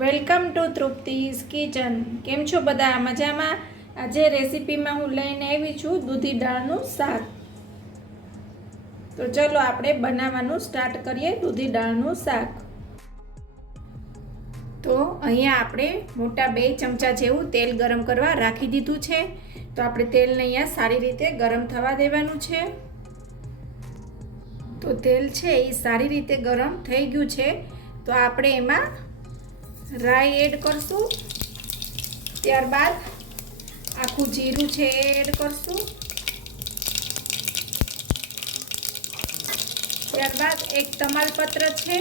Welcome to તૃપ્તિસ kitchen. કેમ છો બધા? મજામાં? આજે રેસીપીમાં હું લઈને આવી છું દૂધી દાળનું શાક. તો ચલો આપણે બનાવવાનું સ્ટાર્ટ કરીએ દૂધી દાળનું શાક. તો અહીંયા આપણે મોટા 2 ચમચા જેવું તેલ ગરમ કરવા રાખી દીધું છે. તો આપણે તેલને અહીંયા સારી રીતે ગરમ થવા દેવાનું છે. તો તેલ છે એ સારી રીતે ગરમ થઈ ગયું છે. તો આપણે એમાં રાઈ એડ કરશું. ત્યારબાદ આખું જીરું છે એ એડ કરશું. ત્યારબાદ એક તમાલપત્ર છે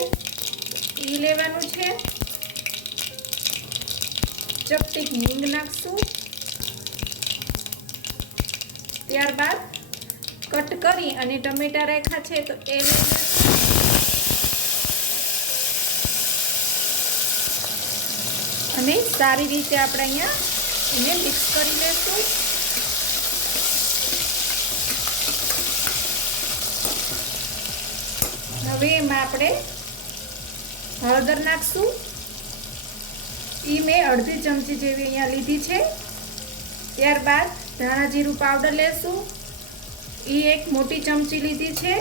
એ લેવાનું છે. ચપટીક હિંગ નાખશું. ત્યારબાદ કટ કરી અને ટમેટા રાખ્યા છે તો એ લઈ લેશું. અને સારી રીતે આપણે અહીંયા એને મિક્સ કરી લઈશું. હવે એમાં આપણે હળદર નાખશું. એ મેં અડધી ચમચી જેવી અહીંયા લીધી છે. ત્યારબાદ ધાણા જીરું પાવડર લેશું. એ એક મોટી ચમચી લીધી છે.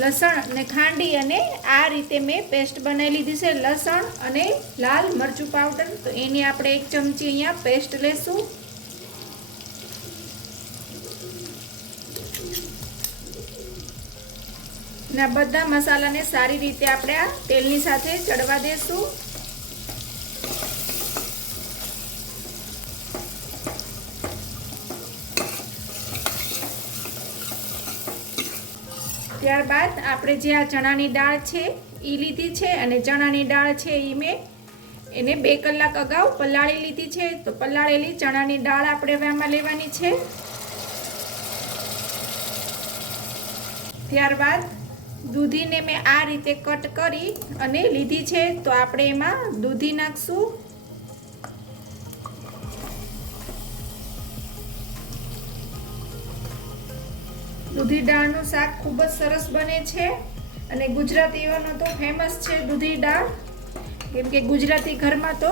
લસણ ને ખાંડી અને આ રીતે મેં પેસ્ટ બનાવી લીધી છે. લસણ અને લાલ મરચું પાવડર, તો એની આપણે એક ચમચી અહીંયા પેસ્ટ લેશું. ને બધા મસાલાને સારી રીતે આપણે આ તેલની સાથે ચડવા દેશું. ત્યારબાદ આપણે જે આ ચણાની દાળ છે એ લીધી છે અને ચણાની દાળ છે એ મેં એને 2 કલાક અગાઉ પલાળી લીધી છે. તો પલાળેલી ચણાની દાળ આપણે હવે આમાં લેવાની છે. ત્યારબાદ દૂધીને મેં આ રીતે કટ કરી અને લીધી છે. તો આપણે એમાં દૂધી નાખશું. દૂધી દાળનું શાક ખૂબ જ સરસ બને છે અને ગુજરાતીઓનો તો ફેમસ છે દૂધી દાળ. કેમ કે ગુજરાતી ઘરમાં તો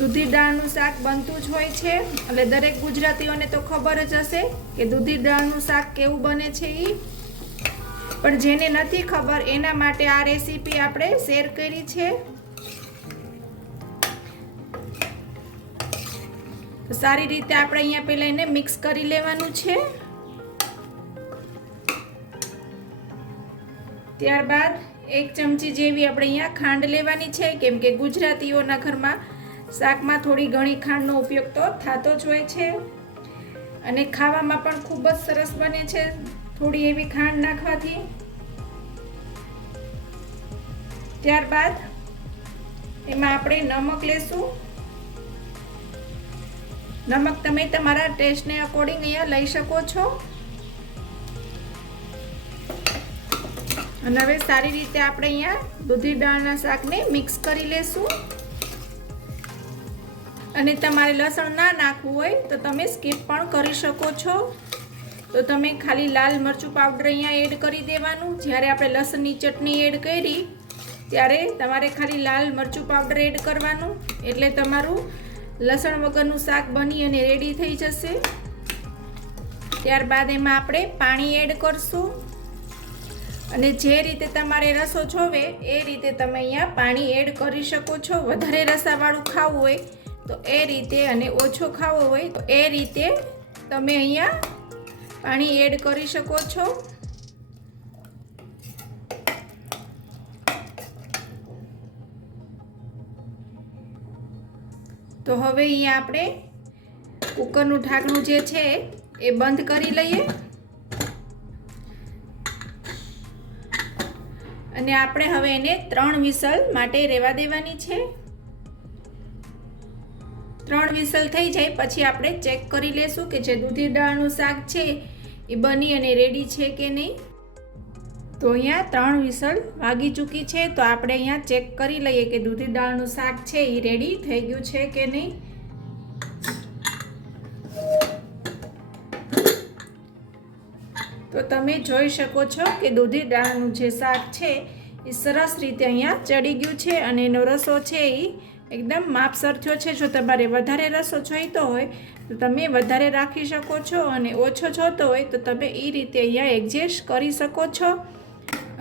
દૂધી દાળનું શાક બનતું જ હોય છે. એટલે દરેક ગુજરાતીઓને તો ખબર જ હશે કે દૂધી દાળનું શાક કેવું બને છે એ. પણ જેને નથી ખબર એના માટે આ રેસીપી આપણે શેર કરી છે. તો સારી રીતે આપણે અહીંયા પહેલા એને મિક્સ કરી લેવાનું છે. ત્યારબાદ 1 ચમચી જેવી આપણે અહીંયા ખાંડ લેવાની છે. કેમ કે ગુજરાતીઓના ઘરમાં શાકમાં થોડી ઘણી ખાંડનો ઉપયોગ તો થતો જ હોય છે અને ખાવામાં પણ ખૂબ જ સરસ બને છે થોડી એવી ખાંડ નાખવાથી. ત્યારબાદ એમાં આપણે નમક લેશું. નમક તમે તમારા ટેસ્ટને અકોર્ડિંગ અહીંયા લઈ શકો છો. અને હવે સારી રીતે આપણે અહીંયા દૂધી દાળના શાકને મિક્સ કરી લેશું. અને તમારે લસણ ના નાખવું હોય તો તમે સ્કીપ પણ કરી શકો છો. તો તમે ખાલી લાલ મરચું પાવડર અહીંયા એડ કરી દેવાનું. જ્યારે આપણે લસણની ચટણી એડ કરી ત્યારે તમારે ખાલી લાલ મરચું પાવડર એડ કરવાનું. એટલે તમારું લસણ વગરનું શાક બની અને રેડી થઈ જશે. ત્યારબાદ એમાં આપણે પાણી એડ કરશું. અને જે રીતે તમારે રસો જોવે એ રીતે તમે અહીંયા પાણી એડ કરી શકો છો. વધારે રસાવાળું ખાવું હોય તો એ રીતે અને ઓછો ખાવો હોય તો એ રીતે તમે અહીંયા પાણી એડ કરી શકો છો. તો હવે અહીંયા આપણે કુકરનું ઢાંકણું જે છે એ બંધ કરી લઈએ. અને આપણે હવે એને 3 વિસલ માટે રહેવા દેવાની છે. 3 વિસલ થઈ જાય પછી આપણે ચેક કરી લેશું કે જે દૂધી દાળનું શાક છે એ બની અને રેડી છે કે નહીં. તો અહીંયા 3 વિસલ વાગી ચૂકી છે. તો આપણે અહીંયા ચેક કરી લઈએ કે દૂધી દાળનું શાક છે એ રેડી થઈ ગયું છે કે નહીં. તો તમે જોઈ શકો છો કે દૂધી દાળનું જે શાક છે એ સરસ રીતે અહીંયા ચડી ગયું છે અને એનો રસો છે એ એકદમ માપસર થયો છે. જો તમારે વધારે રસો જોઈતો હોય તો તમે વધારે રાખી શકો છો અને ઓછો જોતો હોય તો તમે એ રીતે અહીંયા એડજસ્ટ કરી શકો છો.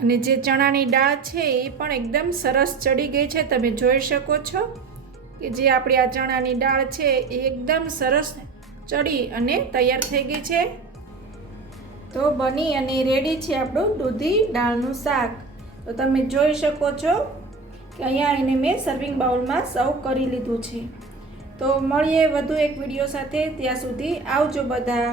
અને જે ચણાની દાળ છે એ પણ એકદમ સરસ ચડી ગઈ છે. તમે જોઈ શકો છો કે જે આપણી આ ચણાની દાળ છે એ એકદમ સરસ ચડી અને તૈયાર થઈ ગઈ છે. તો બની અને રેડી છે આપણું દૂધી દાળનું શાક. તો તમે જોઈ શકો છો કે અહીંયા એને મેં સર્વિંગ બાઉલમાં સર્વ કરી લીધું છે. તો મળીએ વધુ એક વિડીયો સાથે. ત્યાં સુધી આવજો બધા.